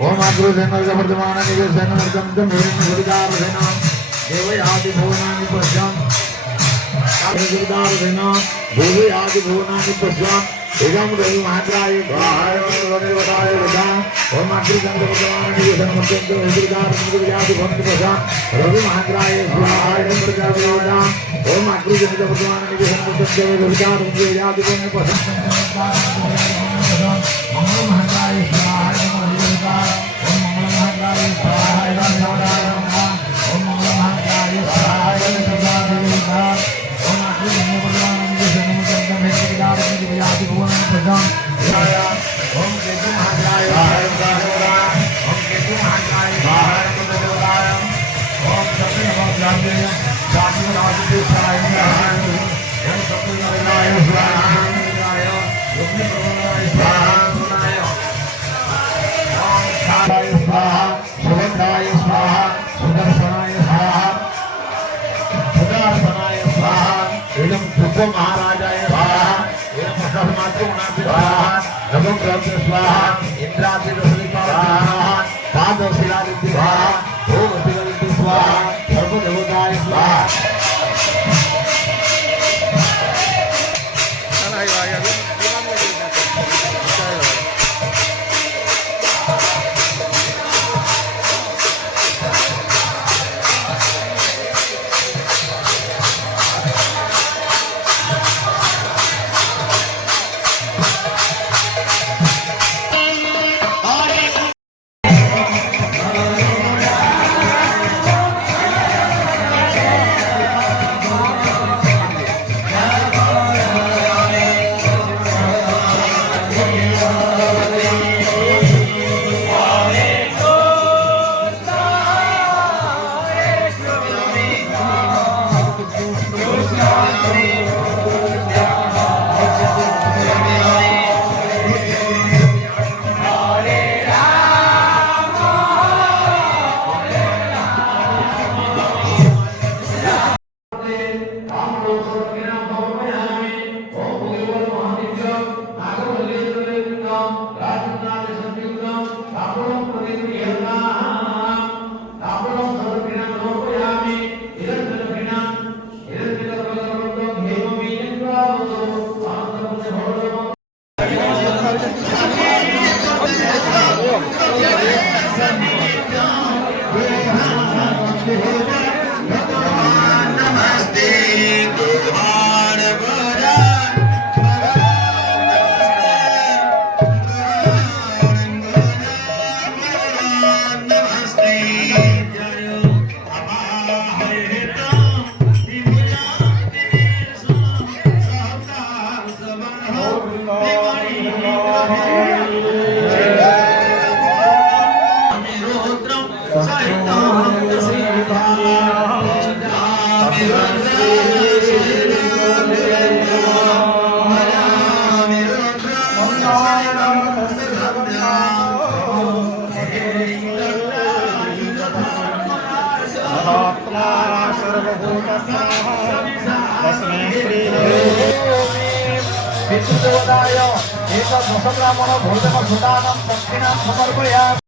ओम अग्रसेन वर्धमान निवेशन वर्धम निर्विकार सेना देव आदि भुवनानि पश्याम निर्विकार सेना देव आदि भुवनानि पश्याम एवं रवि महाग्राय भाय निर्वताय विदा ओम अग्रसेन वर्धमान निवेशन वर्धम निर्विकार आदि भुवनानि पश्याम रवि महाग्राय भाय निर्विकार विदा ओम अग्रसेन वर्धमान निवेशन वर्धम निर्विकार आदि भुवनानि पश्याम मंगल महाग्राय भाय ओम मंगल महाग्राय भाय ओम मंगल महाग्राय भाय ओम अग्रसेन वर्धमान निवेशन वर्धम निर्विकार आदि भुवनानि पश्याम ओम केतु महाग्राय भाय ओम केतु महाग्राय भाय ओम सत्य नमः जाति राजते साय ओम सत्य नारायण स्वाहा ओम प्रभुनाय स्वाहा सुगंधाय स्वाहा सुदर्शनाय स्वाहा सुदर्शनाय स्वाहा एवं पुष्प महाराजाय स्वाहा एवं सकलमातृगुणाभ्यो स्वाहा नमो ब्रह्म स्वाहा इंद्रादिरश्मिका स्वाहा पादशिलादित्य स्वाहा भूगतिगदित्य स्वाहा सर्वदेवताय स्वाहा विष्णुदेवताय एक दशब्राह्मण भोजन भूतानं दक्षिणां समर्पयामि।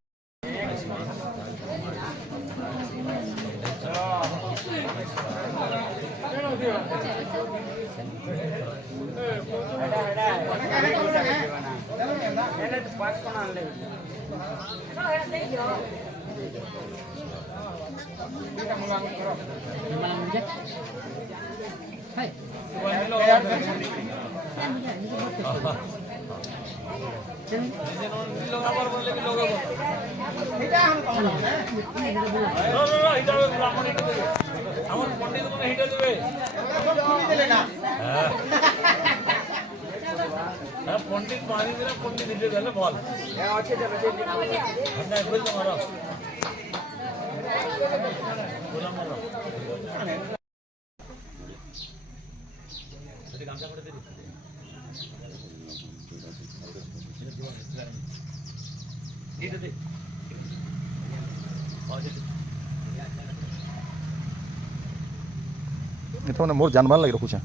पंडित पानी दिला पंडित दिले गले बॉल अच्छे चलो हमने बोल दो मारो बोला मारो अरे काम करते थे ये दे ये तो मोर जानबार लगे रखुछ